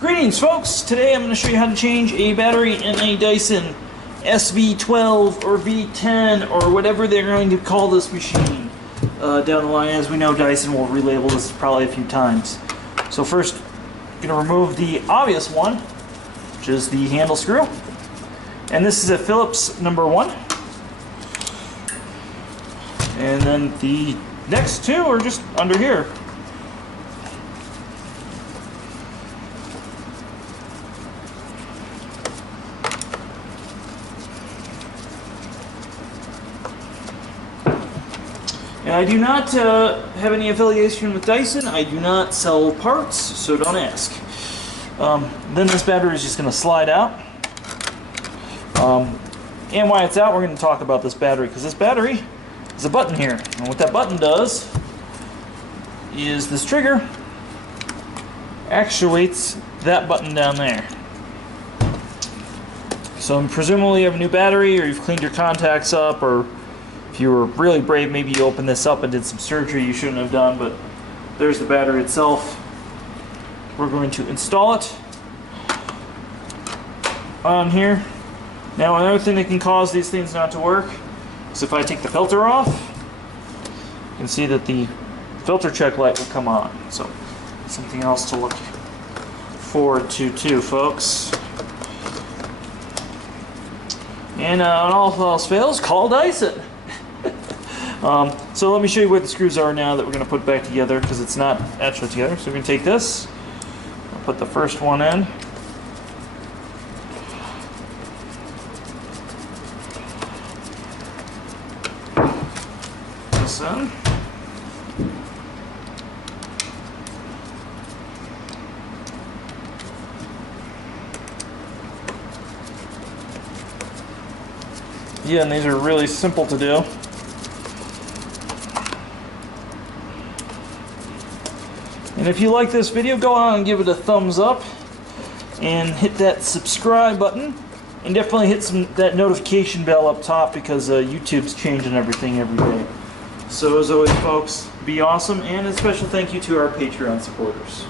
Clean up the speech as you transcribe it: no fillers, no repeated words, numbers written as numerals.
Greetings folks, today I'm going to show you how to change a battery in a Dyson SV12 or V10 or whatever they're going to call this machine down the line. As we know, Dyson will relabel this probably a few times. So first, I'm going to remove the obvious one, which is the handle screw. And this is a Phillips number 1. And then the next two are just under here. And I do not have any affiliation with Dyson. I do not sell parts, so don't ask. Then this battery is just going to slide out. And while it's out, we're going to talk about this battery, because this battery is a button here. And what that button does is this trigger actuates that button down there. So presumably you have a new battery, or you've cleaned your contacts up, or if you were really brave, maybe you opened this up and did some surgery you shouldn't have done, but there's the battery itself. We're going to install it on here. Now, another thing that can cause these things not to work is if I take the filter off, you can see that the filter check light will come on. So, something else to look forward to too, folks. And when all else fails, call Dyson. So let me show you where the screws are now that we're going to put back together, because it's not actually together. So we're going to take this, I'll put the first one in. This in. Yeah, and these are really simple to do. And if you like this video, go on and give it a thumbs up and hit that subscribe button, and definitely hit that notification bell up top, because YouTube's changing everything every day. So as always, folks, be awesome, and a special thank you to our Patreon supporters.